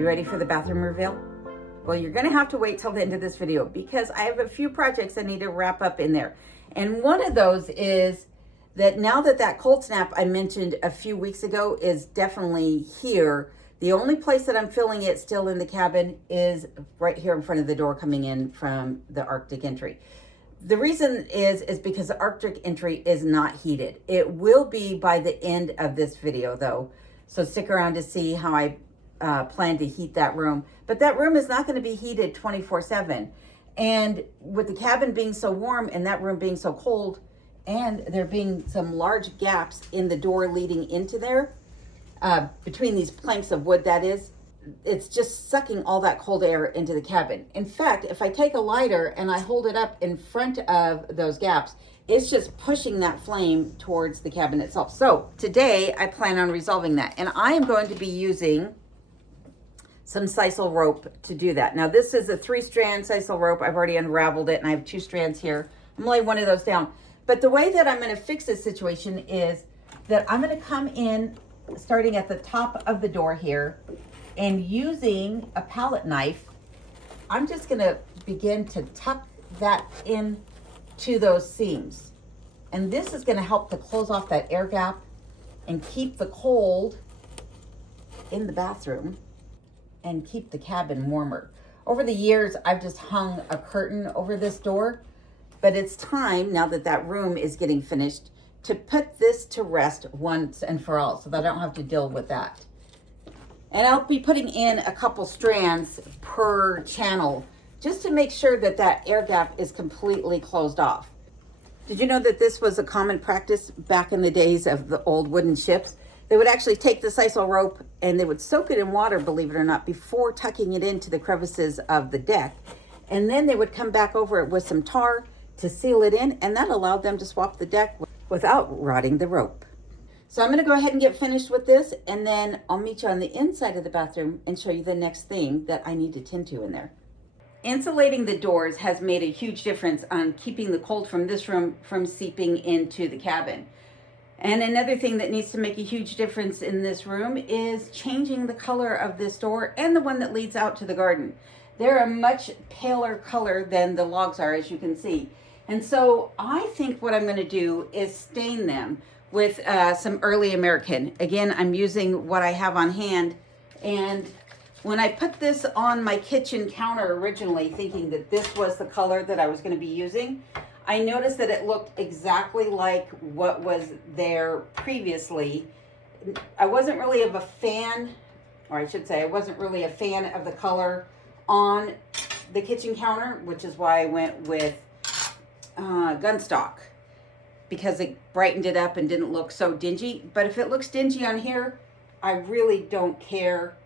you ready for the bathroom reveal? Well, you're gonna have to wait till the end of this video because I have a few projects I need to wrap up in there. And one of those is that now that cold snap I mentioned a few weeks ago is definitely here, the only place that I'm feeling it still in the cabin is right here in front of the door coming in from the Arctic entry. The reason is because the Arctic entry is not heated. It will be by the end of this video though. So stick around to see how I plan to heat that room. But that room is not going to be heated 24/7. And with the cabin being so warm and that room being so cold, and there being some large gaps in the door leading into there, between these planks of wood that is, it's just sucking all that cold air into the cabin. In fact, if I take a lighter and I hold it up in front of those gaps, it's just pushing that flame towards the cabin itself. So today I plan on resolving that, and I am going to be using some sisal rope to do that. Now this is a 3-strand sisal rope. I've already unraveled it and I have 2 strands here. I'm gonna lay one of those down. But the way that I'm gonna fix this situation is that I'm gonna come in starting at the top of the door here, and using a palette knife, I'm just gonna begin to tuck that in to those seams. And this is gonna help to close off that air gap and keep the cold in the bathroom and keep the cabin warmer. Over the years, I've just hung a curtain over this door, but it's time, now that room is getting finished, to put this to rest once and for all so that I don't have to deal with that. And I'll be putting in a couple strands per channel just to make sure that air gap is completely closed off. Did you know that this was a common practice back in the days of the old wooden ships? They would actually take the sisal rope and they would soak it in water, believe it or not, before tucking it into the crevices of the deck. And then they would come back over it with some tar to seal it in, and that allowed them to swap the deck without rotting the rope. So I'm gonna go ahead and get finished with this, and then I'll meet you on the inside of the bathroom and show you the next thing that I need to tend to in there. Insulating the doors has made a huge difference on keeping the cold from this room from seeping into the cabin. And another thing that needs to make a huge difference in this room is changing the color of this door and the one that leads out to the garden. They're a much paler color than the logs are, as you can see. And so I think what I'm gonna do is stain them with some early American. Again, I'm using what I have on hand. And when I put this on my kitchen counter originally, thinking that this was the color that I was gonna be using, I noticed that it looked exactly like what was there previously. I wasn't really of a fan, or I should say I wasn't really a fan of the color on the kitchen counter, which is why I went with Gunstock, because it brightened it up and didn't look so dingy. But if it looks dingy on here, I really don't care.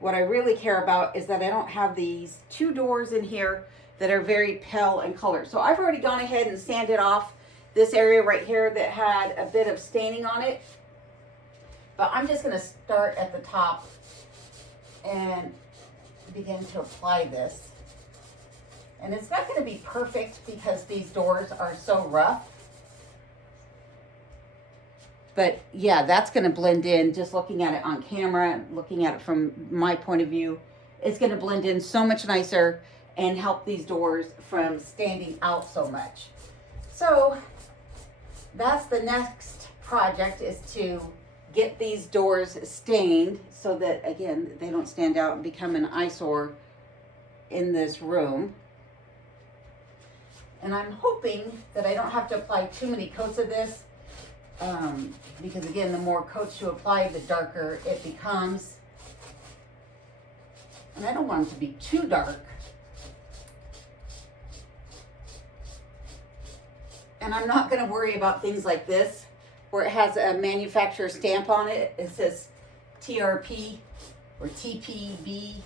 What I really care about is that I don't have these 2 doors in here that are very pale in color. So I've already gone ahead and sanded off this area right here that had a bit of staining on it. But I'm just gonna start at the top and begin to apply this. And it's not gonna be perfect because these doors are so rough. But yeah, that's gonna blend in, just looking at it on camera, looking at it from my point of view, it's gonna blend in so much nicer and help these doors from standing out so much. So that's the next project, is to get these doors stained so that, again, they don't stand out and become an eyesore in this room. And I'm hoping that I don't have to apply too many coats of this, because again, the more coats you apply, the darker it becomes. And I don't want it to be too dark. And I'm not gonna worry about things like this, where it has a manufacturer stamp on it. It says TRP or TPB.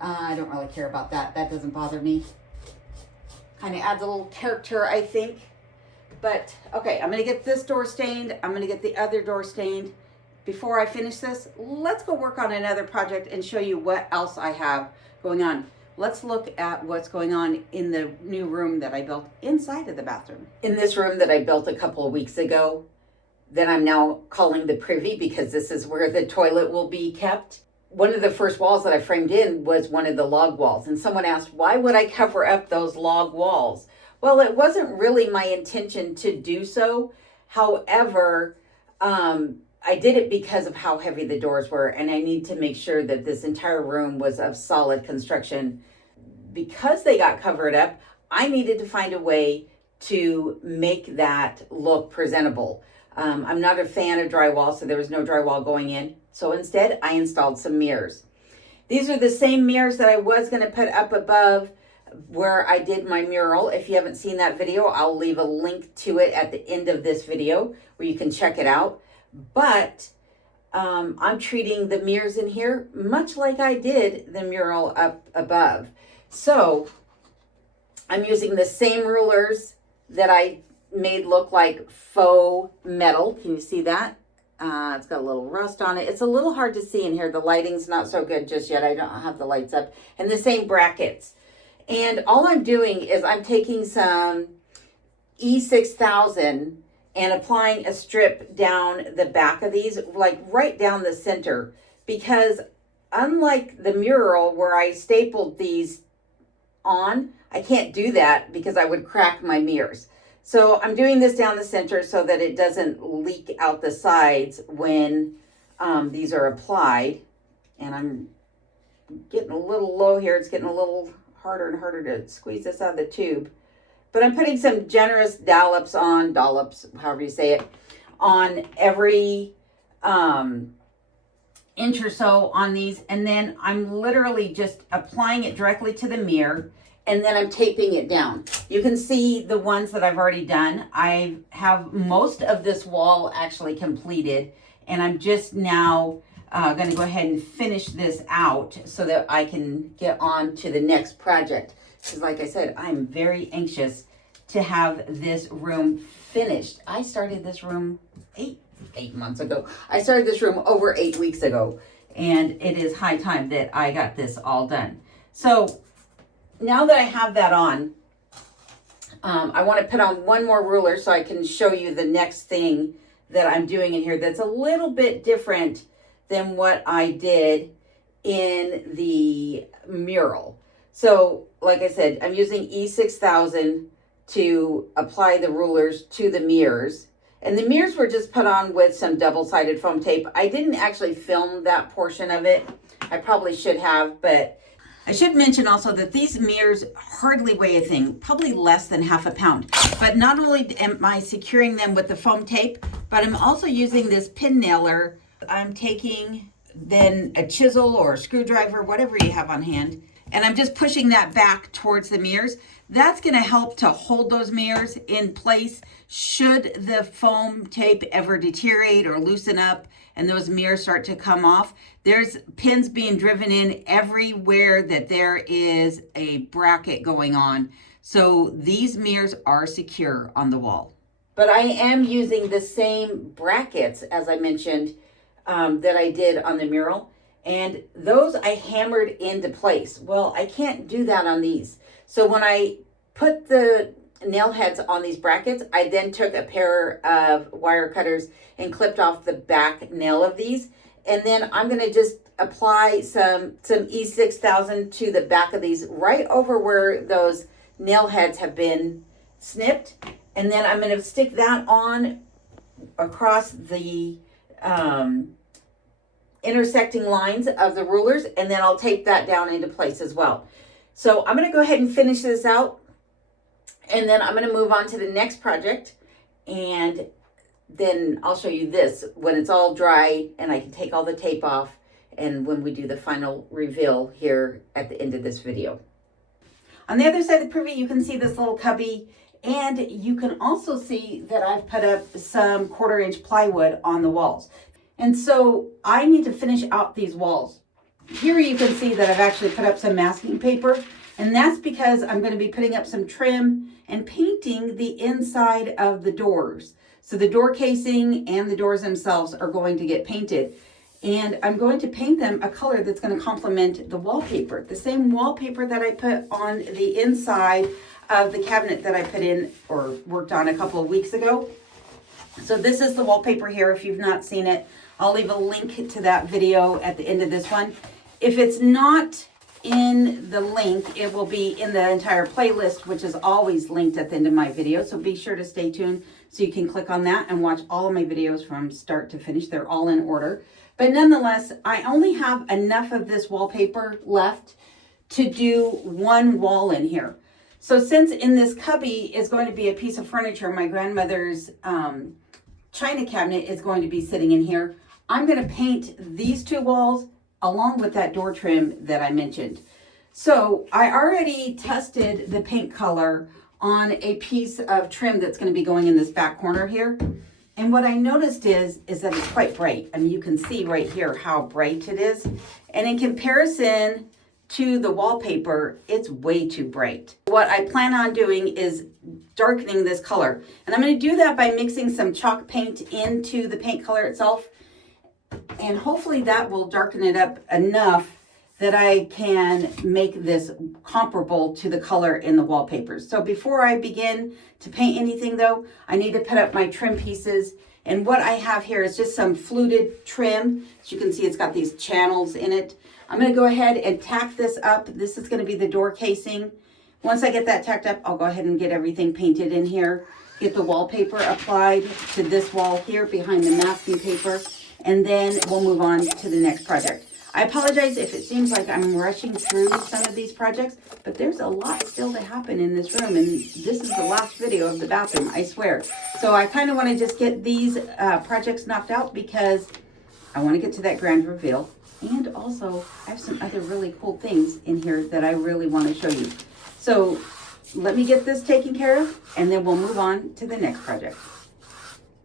I don't really care about that. That doesn't bother me. Kind of adds a little character, I think. But okay, I'm gonna get this door stained. I'm gonna get the other door stained. Before I finish this, let's go work on another project and show you what else I have going on. Let's look at what's going on in the new room that I built inside of the bathroom. In this room that I built a couple of weeks ago, that I'm now calling the privy because this is where the toilet will be kept. one of the first walls that I framed in was one of the log walls. And someone asked, why would I cover up those log walls? Well, it wasn't really my intention to do so. However, I did it because of how heavy the doors were, and I need to make sure that this entire room was of solid construction. Because they got covered up, I needed to find a way to make that look presentable. I'm not a fan of drywall, so there was no drywall going in. So instead, I installed some mirrors. These are the same mirrors that I was going to put up above where I did my mural. If you haven't seen that video, I'll leave a link to it at the end of this video where you can check it out. But I'm treating the mirrors in here much like I did the mural up above. So I'm using the same rulers that I made look like faux metal. Can you see that? It's got a little rust on it. It's a little hard to see in here. The lighting's not so good just yet. I don't have the lights up. And the same brackets. And all I'm doing is I'm taking some E6000 and applying a strip down the back of these, like right down the center. Because unlike the mural where I stapled these on, I can't do that because I would crack my mirrors. So I'm doing this down the center so that it doesn't leak out the sides when these are applied. And I'm getting a little low here. It's getting a little harder and harder to squeeze this out of the tube. But I'm putting some generous dollops, however you say it, on every inch or so on these. And then I'm literally just applying it directly to the mirror. And then I'm taping it down. You can see the ones that I've already done. I have most of this wall actually completed. And I'm just now going to go ahead and finish this out so that I can get on to the next project. Because like I said, I'm very anxious to have this room finished. I started this room eight months ago. I started this room over 8 weeks ago. And it is high time that I got this all done. So now that I have that on, I want to put on one more ruler so I can show you the next thing that I'm doing in here that's a little bit different than what I did in the mural. So, like I said, I'm using E6000 to apply the rulers to the mirrors. And the mirrors were just put on with some double-sided foam tape. I didn't actually film that portion of it. I probably should have, but I should mention also that these mirrors hardly weigh a thing, probably less than half a pound. But not only am I securing them with the foam tape, but I'm also using this pin nailer. I'm taking then a chisel or a screwdriver, whatever you have on hand, and I'm just pushing that back towards the mirrors. That's going to help to hold those mirrors in place should the foam tape ever deteriorate or loosen up and those mirrors start to come off. There's pins being driven in everywhere that there is a bracket going on. So these mirrors are secure on the wall. But I am using the same brackets, as I mentioned, that I did on the mural. And those I hammered into place. Well, I can't do that on these. So when I put the nail heads on these brackets, I then took a pair of wire cutters and clipped off the back nail of these. And then I'm going to just apply some E6000 to the back of these right over where those nail heads have been snipped. And then I'm going to stick that on across the intersecting lines of the rulers, and then I'll tape that down into place as well. So I'm going to go ahead and finish this out, and then I'm going to move on to the next project, and then I'll show you this when it's all dry and I can take all the tape off, and when we do the final reveal here at the end of this video. On the other side of the privy, you can see this little cubby, and you can also see that I've put up some 1/4 inch plywood on the walls. And so I need to finish out these walls. Here you can see that I've actually put up some masking paper, and that's because I'm going to be putting up some trim and painting the inside of the doors. So the door casing and the doors themselves are going to get painted. And I'm going to paint them a color that's going to complement the wallpaper. The same wallpaper that I put on the inside of the cabinet that I put in or worked on a couple of weeks ago. So this is the wallpaper here. If you've not seen it, I'll leave a link to that video at the end of this one. If it's not in the link, it will be in the entire playlist, which is always linked at the end of my video. So be sure to stay tuned so you can click on that and watch all of my videos from start to finish. They're all in order. But nonetheless, I only have enough of this wallpaper left to do one wall in here. So since in this cubby is going to be a piece of furniture, my grandmother's china cabinet is going to be sitting in here, I'm going to paint these two walls along with that door trim that I mentioned. So I already tested the paint color on a piece of trim that's going to be going in this back corner here. And what I noticed is that it's quite bright. I mean, you can see right here how bright it is. And in comparison to the wallpaper, it's way too bright. What I plan on doing is darkening this color. And I'm going to do that by mixing some chalk paint into the paint color itself. And hopefully that will darken it up enough that I can make this comparable to the color in the wallpapers. So before I begin to paint anything though, I need to put up my trim pieces. And what I have here is just some fluted trim. As you can see, it's got these channels in it. I'm going to go ahead and tack this up. This is going to be the door casing. Once I get that tacked up, I'll go ahead and get everything painted in here. Get the wallpaper applied to this wall here behind the masking paper. And then we'll move on to the next project. I apologize if it seems like I'm rushing through some of these projects, but there's a lot still to happen in this room. And this is the last video of the bathroom, I swear. So I kind of want to just get these projects knocked out because I want to get to that grand reveal. And also, I have some other really cool things in here that I really want to show you. So let me get this taken care of, and then we'll move on to the next project.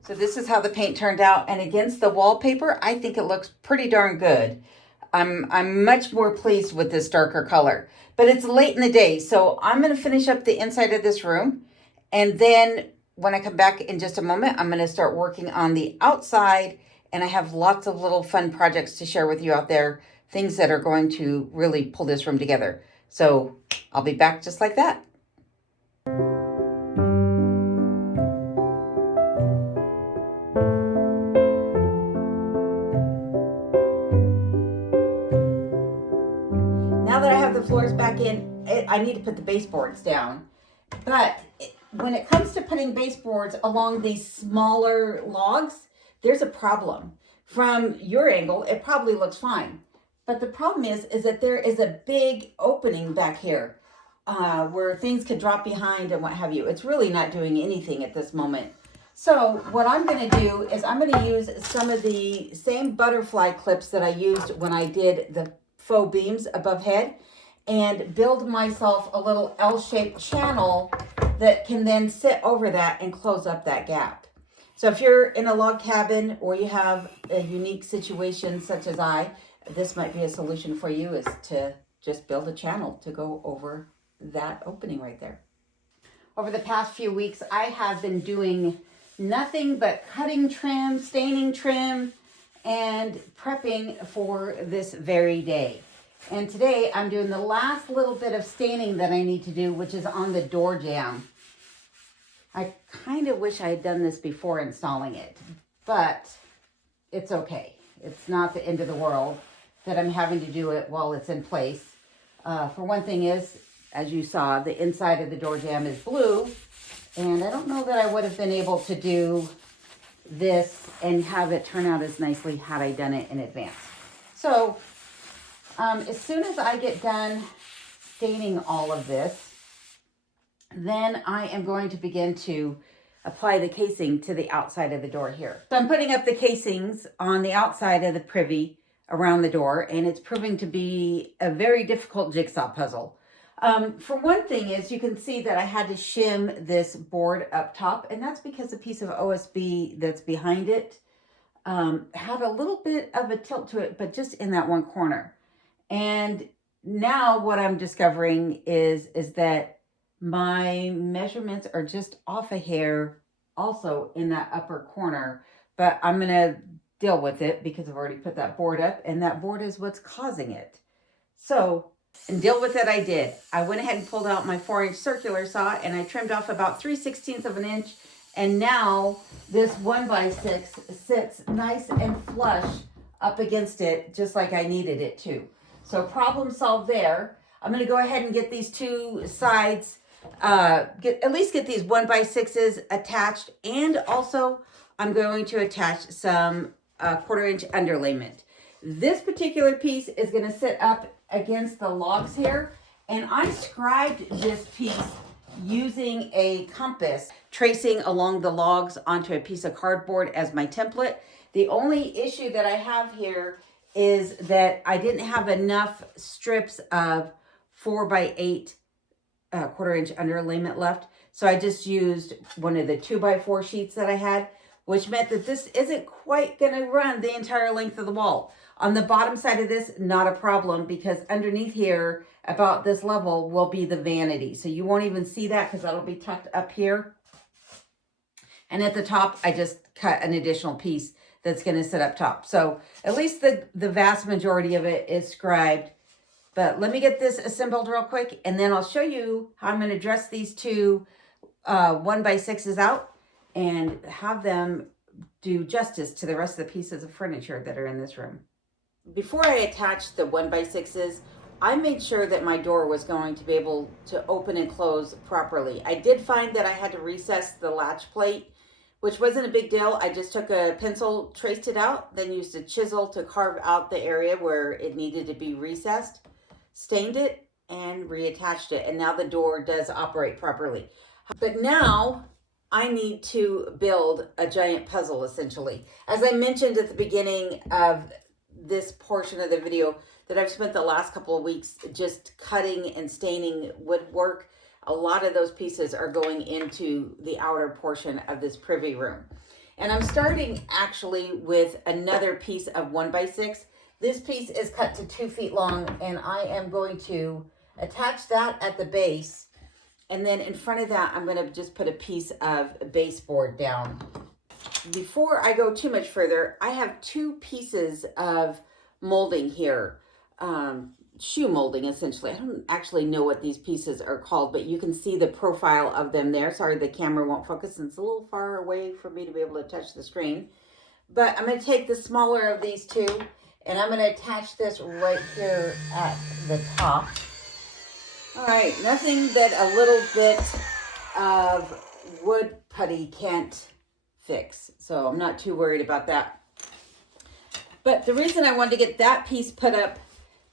So this is how the paint turned out. And against the wallpaper, I think it looks pretty darn good. I'm much more pleased with this darker color. But it's late in the day, so I'm going to finish up the inside of this room. And then when I come back in just a moment, I'm going to start working on the outside. And I have lots of little fun projects to share with you out there, things that are going to really pull this room together. So I'll be back just like that. Now that I have the floors back in, I need to put the baseboards down. But when it comes to putting baseboards along these smaller logs, there's a problem. From your angle, it probably looks fine. But the problem is that there is a big opening back here where things could drop behind and what have you. It's really not doing anything at this moment. So what I'm going to do is I'm going to use some of the same butterfly clips that I used when I did the faux beams above head and build myself a little L-shaped channel that can then sit over that and close up that gap. So if you're in a log cabin or you have a unique situation such as this might be a solution for you, is to just build a channel to go over that opening right there. Over the past few weeks, I have been doing nothing but cutting trim, staining trim, and prepping for this very day. And today I'm doing the last little bit of staining that I need to do, which is on the door jamb. I kind of wish I had done this before installing it, but it's okay. It's not the end of the world that I'm having to do it while it's in place. For one thing is, as you saw, the inside of the door jamb is blue, and I don't know that I would have been able to do this and have it turn out as nicely had I done it in advance. So as soon as I get done staining all of this, then I am going to begin to apply the casing to the outside of the door here. So I'm putting up the casings on the outside of the privy around the door, and it's proving to be a very difficult jigsaw puzzle. For one thing is, you can see that I had to shim this board up top, and that's because a piece of OSB that's behind it had a little bit of a tilt to it, but just in that one corner. And now what I'm discovering is that my measurements are just off a hair also in that upper corner, but I'm going to deal with it because I've already put that board up, and that board is what's causing it. So, and deal with it I did. I went ahead and pulled out my 4-inch circular saw, and I trimmed off about 3/16 of an inch And now this 1x6 sits nice and flush up against it, just like I needed it to. So problem solved there. I'm going to go ahead and get these two sides, at least get these 1x6s attached, and also I'm going to attach some 1/4 inch underlayment. This particular piece is going to sit up against the logs here, and I scribed this piece using a compass, tracing along the logs onto a piece of cardboard as my template. The only issue that I have here is that I didn't have enough strips of 4x8 1/4 inch underlayment left. So I just used one of the 2x4 sheets that I had, which meant that this isn't quite going to run the entire length of the wall. On the bottom side of this, not a problem, because underneath here, about this level, will be the vanity. So you won't even see that because that'll be tucked up here. And at the top, I just cut an additional piece that's going to sit up top. So at least the vast majority of it is scribed. But let me get this assembled real quick, and then I'll show you how I'm going to dress these two 1x6s out and have them do justice to the rest of the pieces of furniture that are in this room. Before I attached the 1x6s, I made sure that my door was going to be able to open and close properly. I did find that I had to recess the latch plate, which wasn't a big deal. I just took a pencil, traced it out, then used a chisel to carve out the area where it needed to be recessed, stained it, and reattached it. And now the door does operate properly. But now I need to build a giant puzzle, essentially. As I mentioned at the beginning of this portion of the video, that I've spent the last couple of weeks just cutting and staining woodwork. A lot of those pieces are going into the outer portion of this privy room. And I'm starting actually with another piece of 1x6. This piece is cut to 2 feet long, and I am going to attach that at the base. And then in front of that, I'm going to just put a piece of baseboard down. Before I go too much further, I have 2 pieces of molding here. Shoe molding, essentially. I don't actually know what these pieces are called, but you can see the profile of them there. Sorry, the camera won't focus, and it's a little far away for me to be able to touch the screen. But I'm going to take the smaller of these 2, and I'm going to attach this right here at the top. All right, nothing that a little bit of wood putty can't fix, so I'm not too worried about that. But the reason I wanted to get that piece put up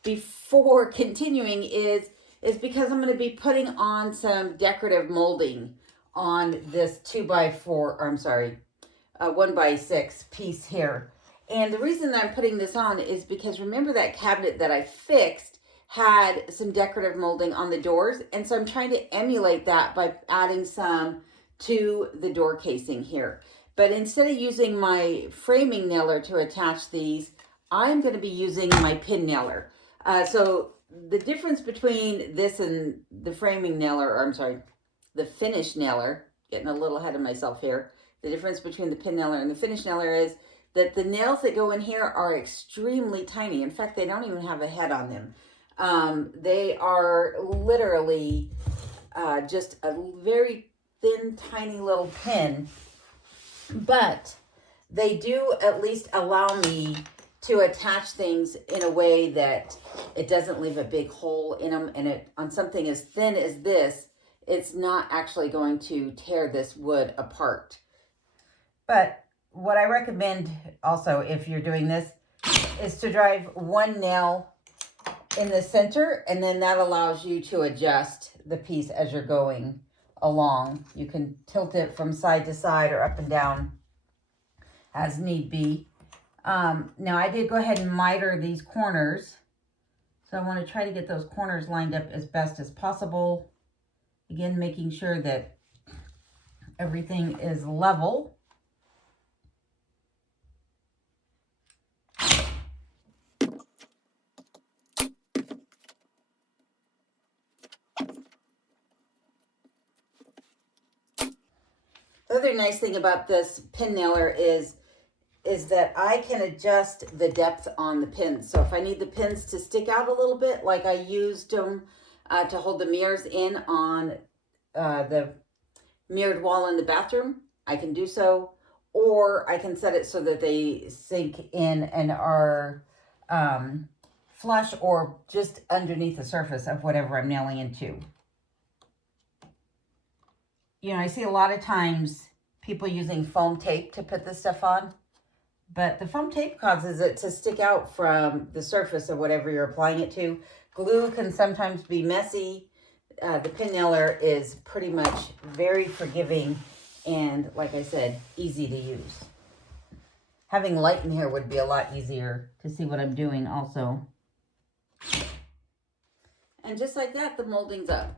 before continuing is because I'm going to be putting on some decorative molding on this 1x6 piece here. And the reason that I'm putting this on is because remember that cabinet that I fixed had some decorative molding on the doors, and so I'm trying to emulate that by adding some to the door casing here. But instead of using my framing nailer to attach these, I'm going to be using my pin nailer. So the difference between this and the framing nailer, or I'm sorry, the finish nailer, getting a little ahead of myself here. The difference between the pin nailer and the finish nailer is that the nails that go in here are extremely tiny. In fact, they don't even have a head on them. They are literally just a very thin, tiny little pin. But they do at least allow me to attach things in a way that it doesn't leave a big hole in them. And on something as thin as this, it's not actually going to tear this wood apart. But what I recommend also, if you're doing this, is to drive one nail in the center, and then that allows you to adjust the piece as you're going along. You can tilt it from side to side or up and down as need be. Now I did go ahead and miter these corners. So I want to try to get those corners lined up as best as possible. Again, making sure that everything is level. The other nice thing about this pin nailer is that I can adjust the depth on the pins. So if I need the pins to stick out a little bit, like I used them to hold the mirrors in on the mirrored wall in the bathroom, I can do so, or I can set it so that they sink in and are flush or just underneath the surface of whatever I'm nailing into. You know, I see a lot of times people using foam tape to put this stuff on, but the foam tape causes it to stick out from the surface of whatever you're applying it to. Glue can sometimes be messy. The pin nailer is pretty much very forgiving and, like I said, easy to use. Having light in here would be a lot easier to see what I'm doing also. And just like that, the molding's up.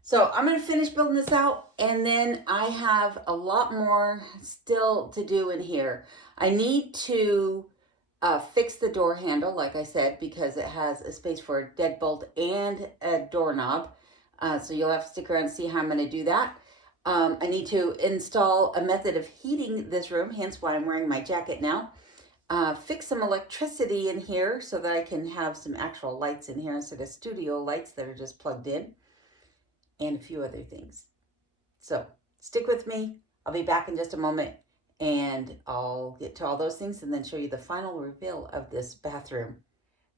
So I'm going to finish building this out, and then I have a lot more still to do in here. I need to fix the door handle, like I said, because it has a space for a deadbolt and a doorknob. So you'll have to stick around and see how I'm going to do that. I need to install a method of heating this room, hence why I'm wearing my jacket now. Fix some electricity in here so that I can have some actual lights in here instead of studio lights that are just plugged in. And a few other things. So stick with me. I'll be back in just a moment and I'll get to all those things and then show you the final reveal of this bathroom.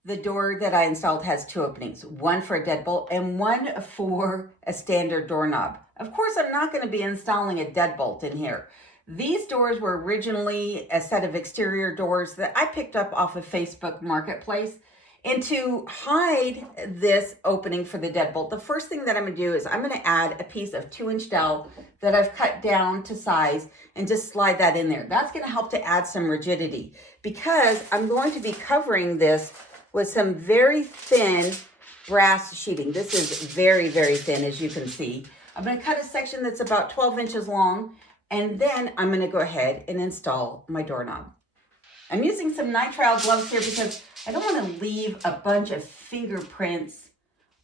The door that I installed has two openings, one for a deadbolt and one for a standard doorknob. Of course, I'm not going to be installing a deadbolt in here. These doors were originally a set of exterior doors that I picked up off of Facebook Marketplace. And to hide this opening for the deadbolt, the first thing that I'm going to do is I'm going to add a piece of 2-inch dowel that I've cut down to size and just slide that in there. That's going to help to add some rigidity because I'm going to be covering this with some very thin brass sheeting. This is very, very thin, as you can see. I'm going to cut a section that's about 12 inches long, and then I'm going to go ahead and install my doorknob. I'm using some nitrile gloves here because I don't want to leave a bunch of fingerprints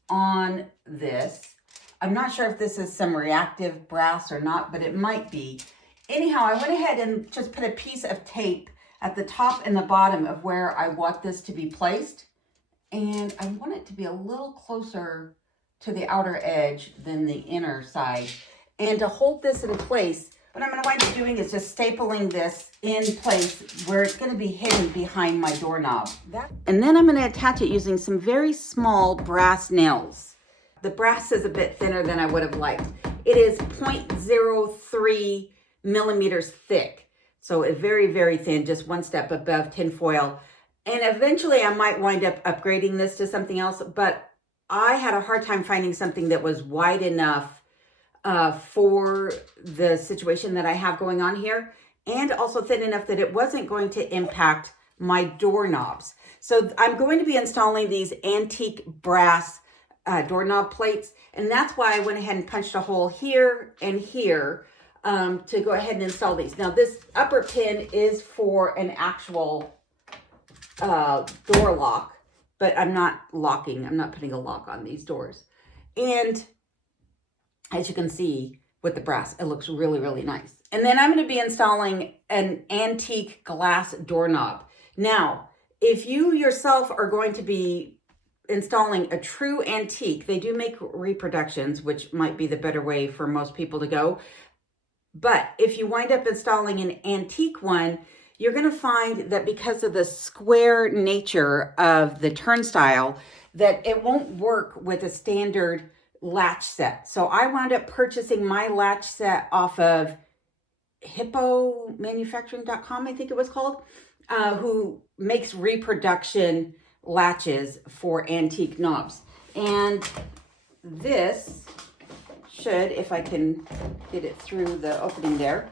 on this. I'm not sure if this is some reactive brass or not, but it might be. Anyhow, I went ahead and just put a piece of tape at the top and the bottom of where I want this to be placed. And I want it to be a little closer to the outer edge than the inner side. And to hold this in place, what I'm going to wind up doing is just stapling this in place where it's going to be hidden behind my doorknob. And then I'm going to attach it using some very small brass nails. The brass is a bit thinner than I would have liked. It is 0.03 millimeters thick. So it's very, very thin, just one step above tinfoil. And eventually I might wind up upgrading this to something else, but I had a hard time finding something that was wide enough for the situation that I have going on here, and also thin enough that it wasn't going to impact my doorknobs. So I'm going to be installing these antique brass doorknob plates, and that's why I went ahead and punched a hole here and here to go ahead and install these. Now this upper pin is for an actual door lock, but I'm not putting a lock on these doors. And as you can see with the brass, it looks really, really nice. And then I'm going to be installing an antique glass doorknob. Now, if you yourself are going to be installing a true antique, they do make reproductions, which might be the better way for most people to go. But if you wind up installing an antique one, you're going to find that because of the square nature of the turnstile, that it won't work with a standard latch set. So I wound up purchasing my latch set off of hippomanufacturing.com, I think it was called, who makes reproduction latches for antique knobs. And this should, if I can get it through the opening there,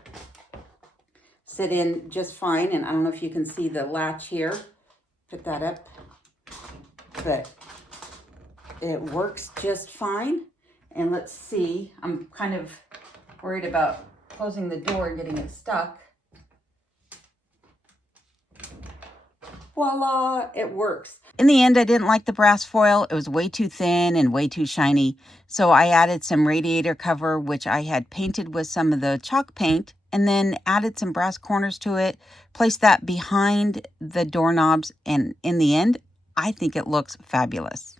sit in just fine. And I don't know if you can see the latch here. Put that up. But it works just fine. And let's see, I'm kind of worried about closing the door and getting it stuck. Voila, it works. In the end, I didn't like the brass foil. It was way too thin and way too shiny. So I added some radiator cover, which I had painted with some of the chalk paint, and then added some brass corners to it, placed that behind the doorknobs, and in the end, I think it looks fabulous.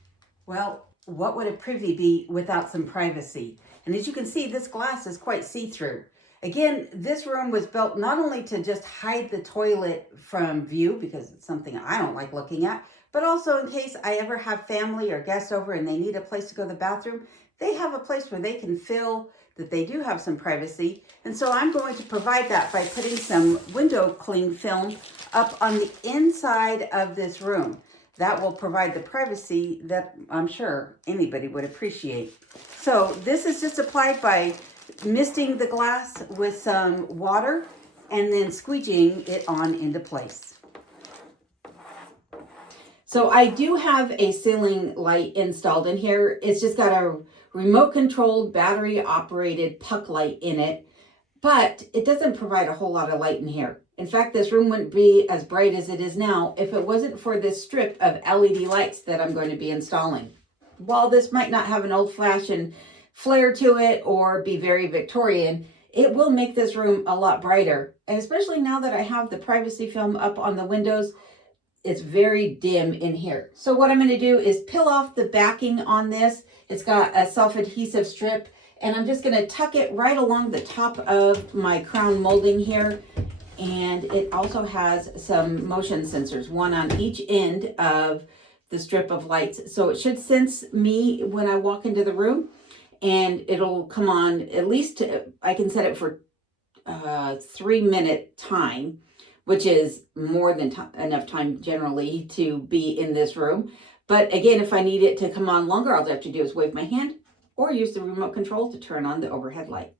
Well, what would a privy be without some privacy? And as you can see, this glass is quite see-through. Again, this room was built not only to just hide the toilet from view, because it's something I don't like looking at, but also in case I ever have family or guests over and they need a place to go to the bathroom, they have a place where they can feel that they do have some privacy. And so I'm going to provide that by putting some window cling film up on the inside of this room. That will provide the privacy that I'm sure anybody would appreciate. So this is just applied by misting the glass with some water and then squeegeeing it on into place. So I do have a ceiling light installed in here. It's just got a remote controlled battery operated puck light in it, but it doesn't provide a whole lot of light in here. In fact, this room wouldn't be as bright as it is now if it wasn't for this strip of LED lights that I'm going to be installing. While this might not have an old-fashioned flare to it or be very Victorian, it will make this room a lot brighter. And especially now that I have the privacy film up on the windows, it's very dim in here. So what I'm going to do is peel off the backing on this. It's got a self-adhesive strip, and I'm just going to tuck it right along the top of my crown molding here. And it also has some motion sensors, one on each end of the strip of lights. So it should sense me when I walk into the room, and it'll come on at least, I can set it for 3-minute time, which is more than enough time generally to be in this room. But again, if I need it to come on longer, all I have to do is wave my hand or use the remote control to turn on the overhead light.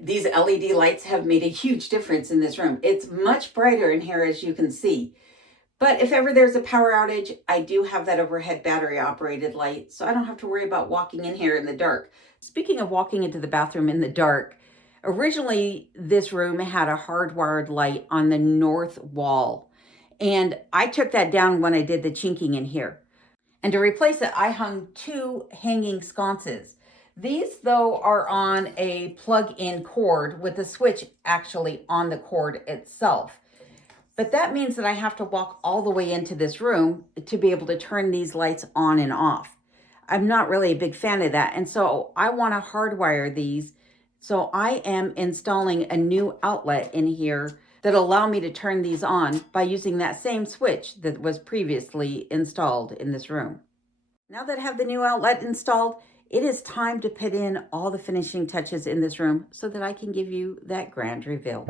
These LED lights have made a huge difference in this room. It's much brighter in here, as you can see. But if ever there's a power outage, I do have that overhead battery operated light, so I don't have to worry about walking in here in the dark. Speaking of walking into the bathroom in the dark, originally this room had a hardwired light on the north wall, and I took that down when I did the chinking in here. And to replace it, I hung 2 hanging sconces. These, though, are on a plug-in cord with the switch actually on the cord itself. But that means that I have to walk all the way into this room to be able to turn these lights on and off. I'm not really a big fan of that. And so I want to hardwire these. So I am installing a new outlet in here that'll allow me to turn these on by using that same switch that was previously installed in this room. Now that I have the new outlet installed, it is time to put in all the finishing touches in this room so that I can give you that grand reveal.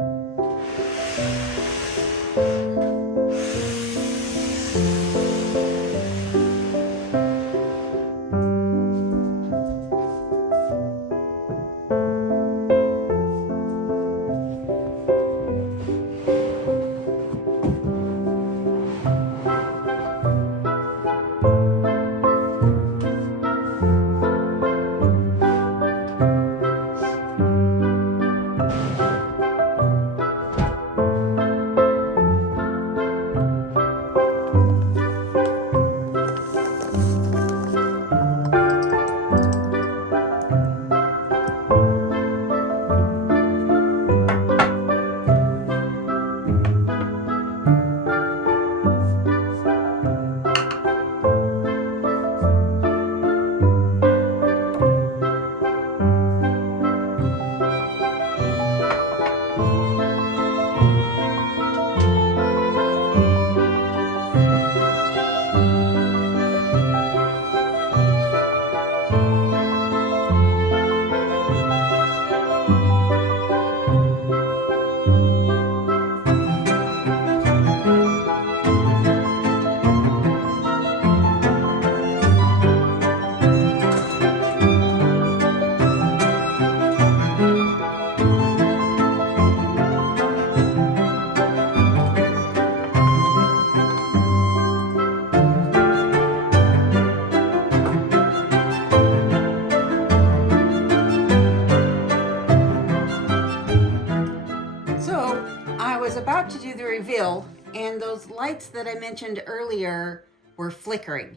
About to do the reveal, and those lights that I mentioned earlier were flickering,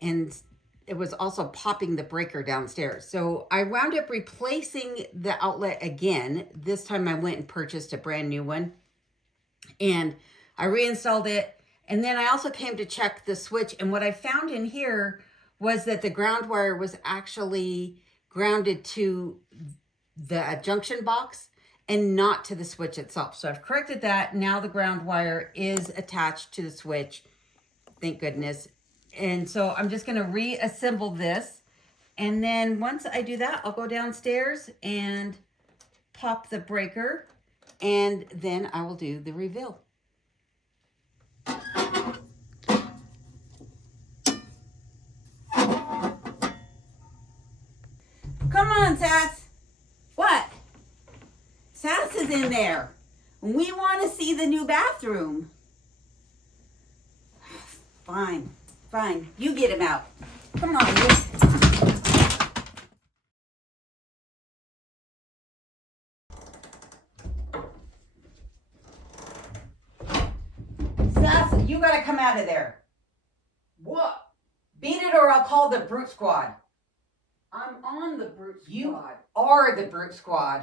and it was also popping the breaker downstairs. So I wound up replacing the outlet again. This time I went and purchased a brand new one, and I reinstalled it. And then I also came to check the switch, and what I found in here was that the ground wire was actually grounded to the junction box and not to the switch itself. So I've corrected that. Now the ground wire is attached to the switch. Thank goodness. And so I'm just going to reassemble this. And then once I do that, I'll go downstairs and pop the breaker. And then I will do the reveal. Come on, Sass. What? Sass is in there. We want to see the new bathroom. Fine, fine. You get him out. Come on, you. Sass, you gotta come out of there. What? Beat it or I'll call the brute squad. I'm on the brute squad. You are the brute squad.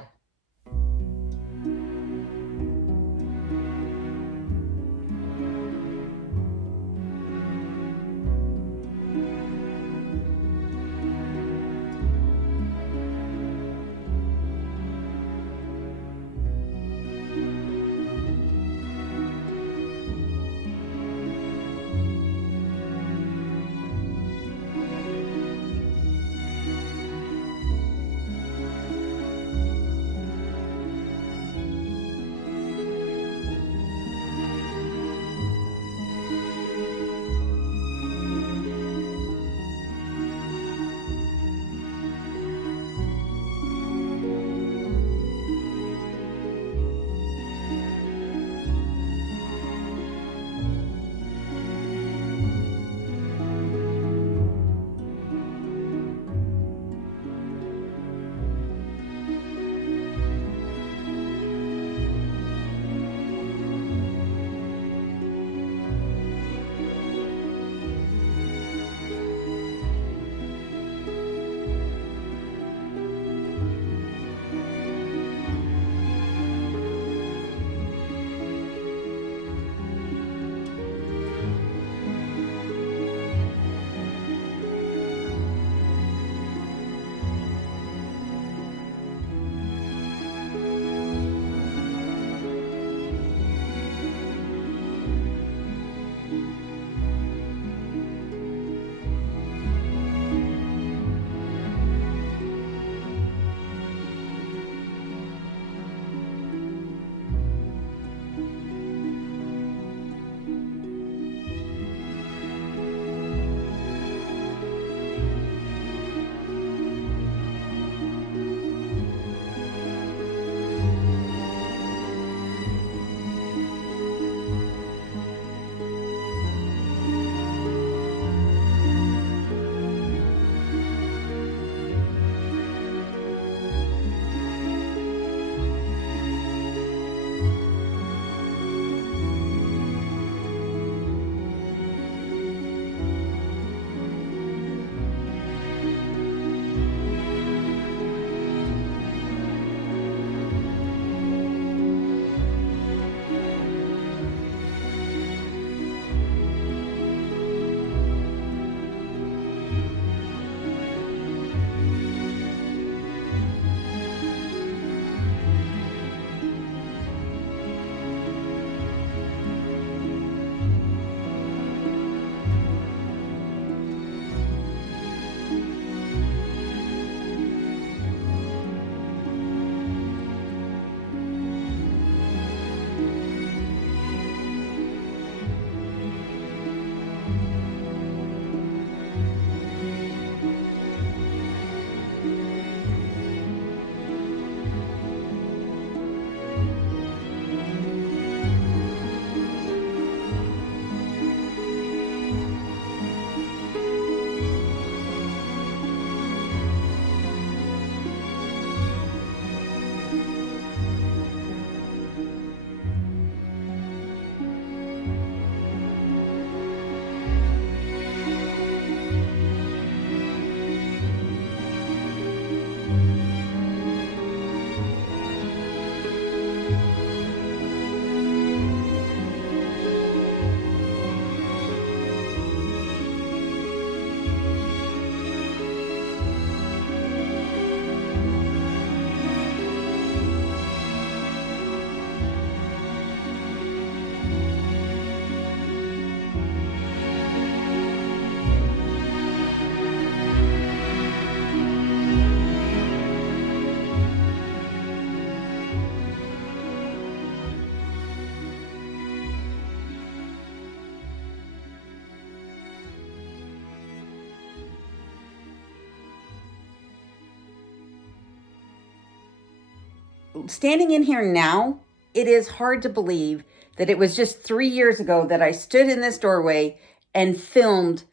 standing in here now, it is hard to believe that it was just 3 years ago that I stood in this doorway and filmed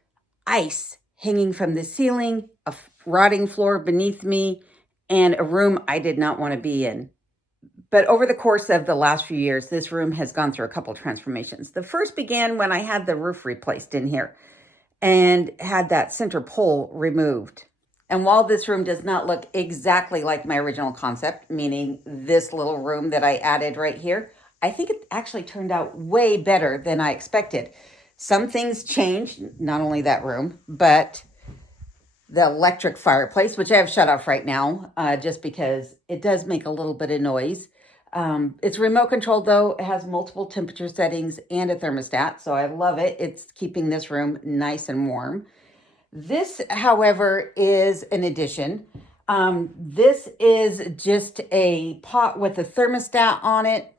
ice hanging from the ceiling, a rotting floor beneath me, and a room I did not want to be in. But over the course of the last few years, this room has gone through a couple transformations. The first began when I had the roof replaced in here and had that center pole removed. And while this room does not look exactly like my original concept, meaning this little room that I added right here, I think it actually turned out way better than I expected. Some things changed, not only that room, but the electric fireplace, which I have shut off right now, just because it does make a little bit of noise. It's remote controlled though. It has multiple temperature settings and a thermostat, so I love it. It's keeping this room nice and warm. This, however, is an addition. This is just a pot with a thermostat on it,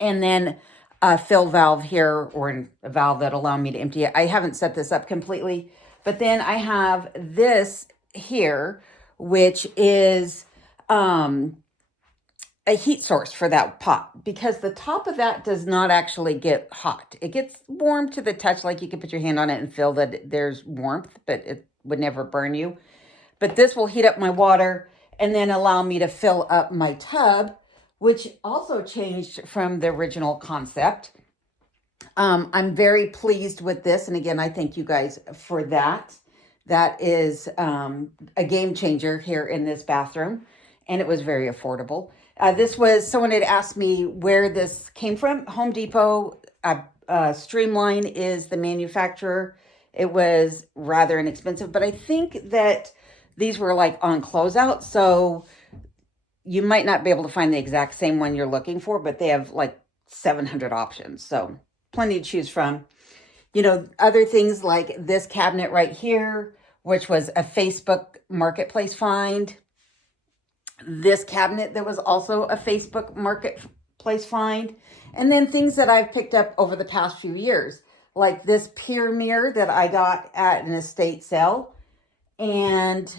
and then a fill valve here, or a valve that allow me to empty it. I haven't set this up completely, but then I have this here, which is a heat source for that pot, because the top of that does not actually get hot. It gets warm to the touch, like you can put your hand on it and feel that there's warmth, but it would never burn you. But this will heat up my water and then allow me to fill up my tub, which also changed from the original concept. I'm very pleased with this. And again, I thank you guys for that. That is a game changer here in this bathroom, and it was very affordable. This was, someone had asked me where this came from. Home Depot. Streamline is the manufacturer. It was rather inexpensive, but I think that these were like on closeout, so you might not be able to find the exact same one you're looking for, but they have like 700 options, so plenty to choose from. You know, other things like this cabinet right here, which was a Facebook Marketplace find. This cabinet that was also a Facebook Marketplace find. And then things that I've picked up over the past few years, like this pier mirror that I got at an estate sale. And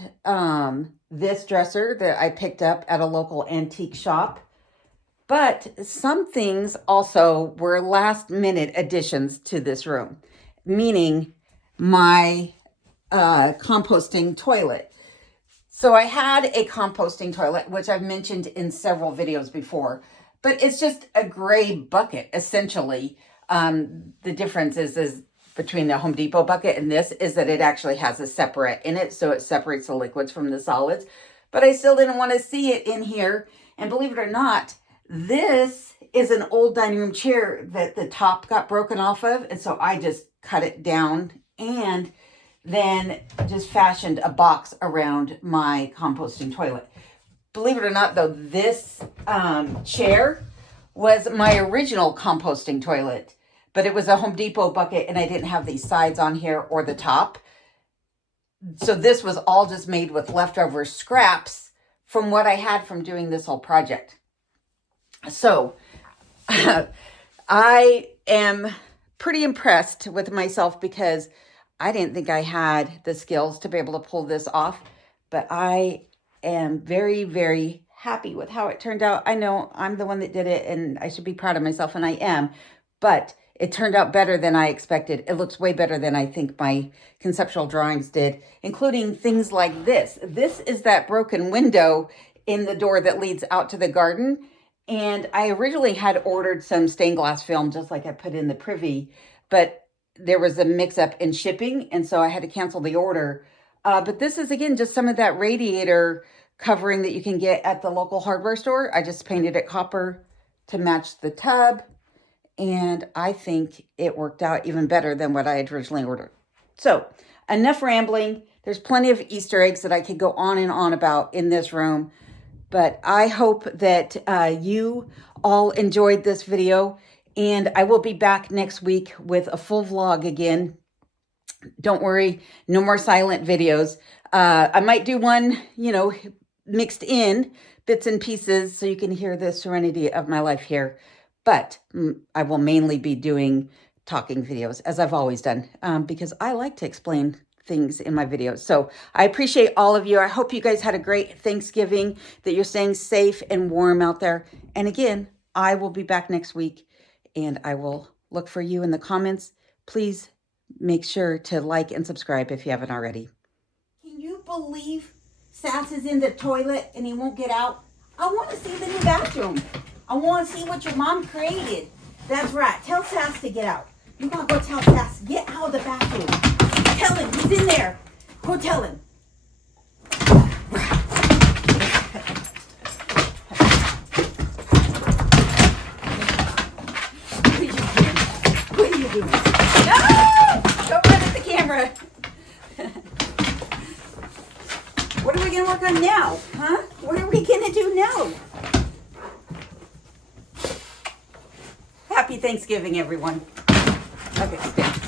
this dresser that I picked up at a local antique shop. But some things also were last minute additions to this room, meaning my composting toilet. So I had a composting toilet, which I've mentioned in several videos before, but it's just a gray bucket, essentially. The difference is between the Home Depot bucket and this is that it actually has a separate in it, so it separates the liquids from the solids. But I still didn't want to see it in here. And believe it or not, this is an old dining room chair that the top got broken off of. And so I just cut it down and then just fashioned a box around my composting toilet. Believe it or not, though, this chair was my original composting toilet, but it was a Home Depot bucket and I didn't have these sides on here or the top. So this was all just made with leftover scraps from what I had from doing this whole project. So I am pretty impressed with myself because I didn't think I had the skills to be able to pull this off, but I am very, very happy with how it turned out. I know I'm the one that did it and I should be proud of myself, and I am, but it turned out better than I expected. It looks way better than I think my conceptual drawings did, including things like this. This is that broken window in the door that leads out to the garden. And I originally had ordered some stained glass film, just like I put in the privy, but there was a mix up in shipping, and so I had to cancel the order. But this is, again, just some of that radiator covering that you can get at the local hardware store. I just painted it copper to match the tub, and I think it worked out even better than what I had originally ordered. So enough rambling. There's plenty of Easter eggs that I could go on and on about in this room, but I hope that you all enjoyed this video, and I will be back next week with a full vlog again. Don't worry, no more silent videos. I might do one, mixed in bits and pieces so you can hear the serenity of my life here. But I will mainly be doing talking videos, as I've always done, because I like to explain things in my videos. So I appreciate all of you. I hope you guys had a great Thanksgiving, that you're staying safe and warm out there. And again, I will be back next week and I will look for you in the comments. Please make sure to like and subscribe if you haven't already. Can you believe Sass is in the toilet and he won't get out? I want to see the new bathroom. I want to see what your mom created. That's right. Tell Sass to get out. You gotta go tell Sass, get out of the bathroom. Tell him, he's in there. Go tell him. What are you doing? No! Don't run at the camera. What are we gonna work on now? Huh? What are we gonna do now? Happy Thanksgiving, everyone. Okay, stay.